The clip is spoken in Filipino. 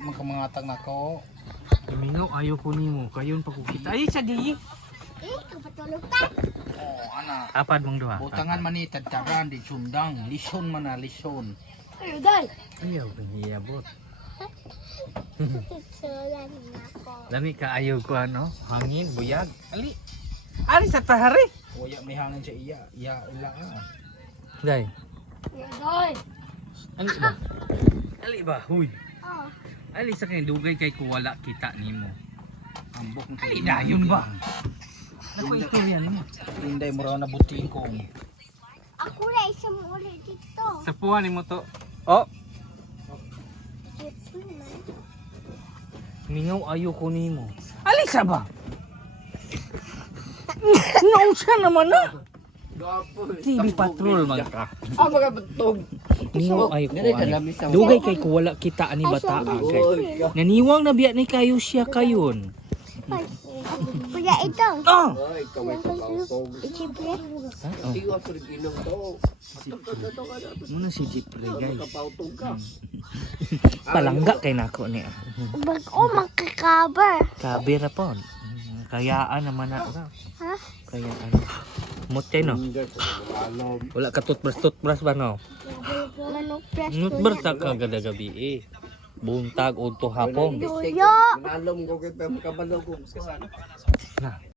man ka mangatag nako. Mingaw ayaw ko nimo. Kayon pa ko kita. Ay sa di. Kapatulog ta. Oh, ana. Apad mong duha. Butangan man ni tadtaran di sundang. Lison man na lison. Ay, dai. Ayaw ko hiyabot. Sulan ako. Lami ka ayaw ko ano. Hangin, buyag. Ali. Ali sa tahari. Kuya may hangin sa iya. Iya ila ah. Day. Dai. Ali ba? Ali ba? Huy. Oh. Ali sa kay dugay kay kuwala kita nimo. Ambok mo. Ali dayon ba? Ako istorya nimo. Inday mo raw na butikong. Ako na isang ulit dito. Sa puwan nimo to. Oh, mingaw ayaw ko nimo. Ali sa ba? Nausa naman na. TV patrol man ka. Ah, mga betog. Mingaw ayaw ko. Dili ka Ani. lami sa- Dugay kay kuwala kita ani bata kay. Naniwang na biya ni kayo siya kayon. Kuya ito. Ah. Ay, kamay sa kautog. Ichiple. Ha? Oh. Iwa sa rin inom to. Muna si Jipre guys. Kapautog ka. Palangga kay nako ni. Bago makakabar. Kabira po. Kayaan naman na. Ha? Kayaan. Mutay no. Alam. Wala ka toothbrush ba no? Manok press. Toothbrush ta ka gada gabi eh. Buntag o to hapon. Luyo. Manalom ko kita makabalog ko. Na.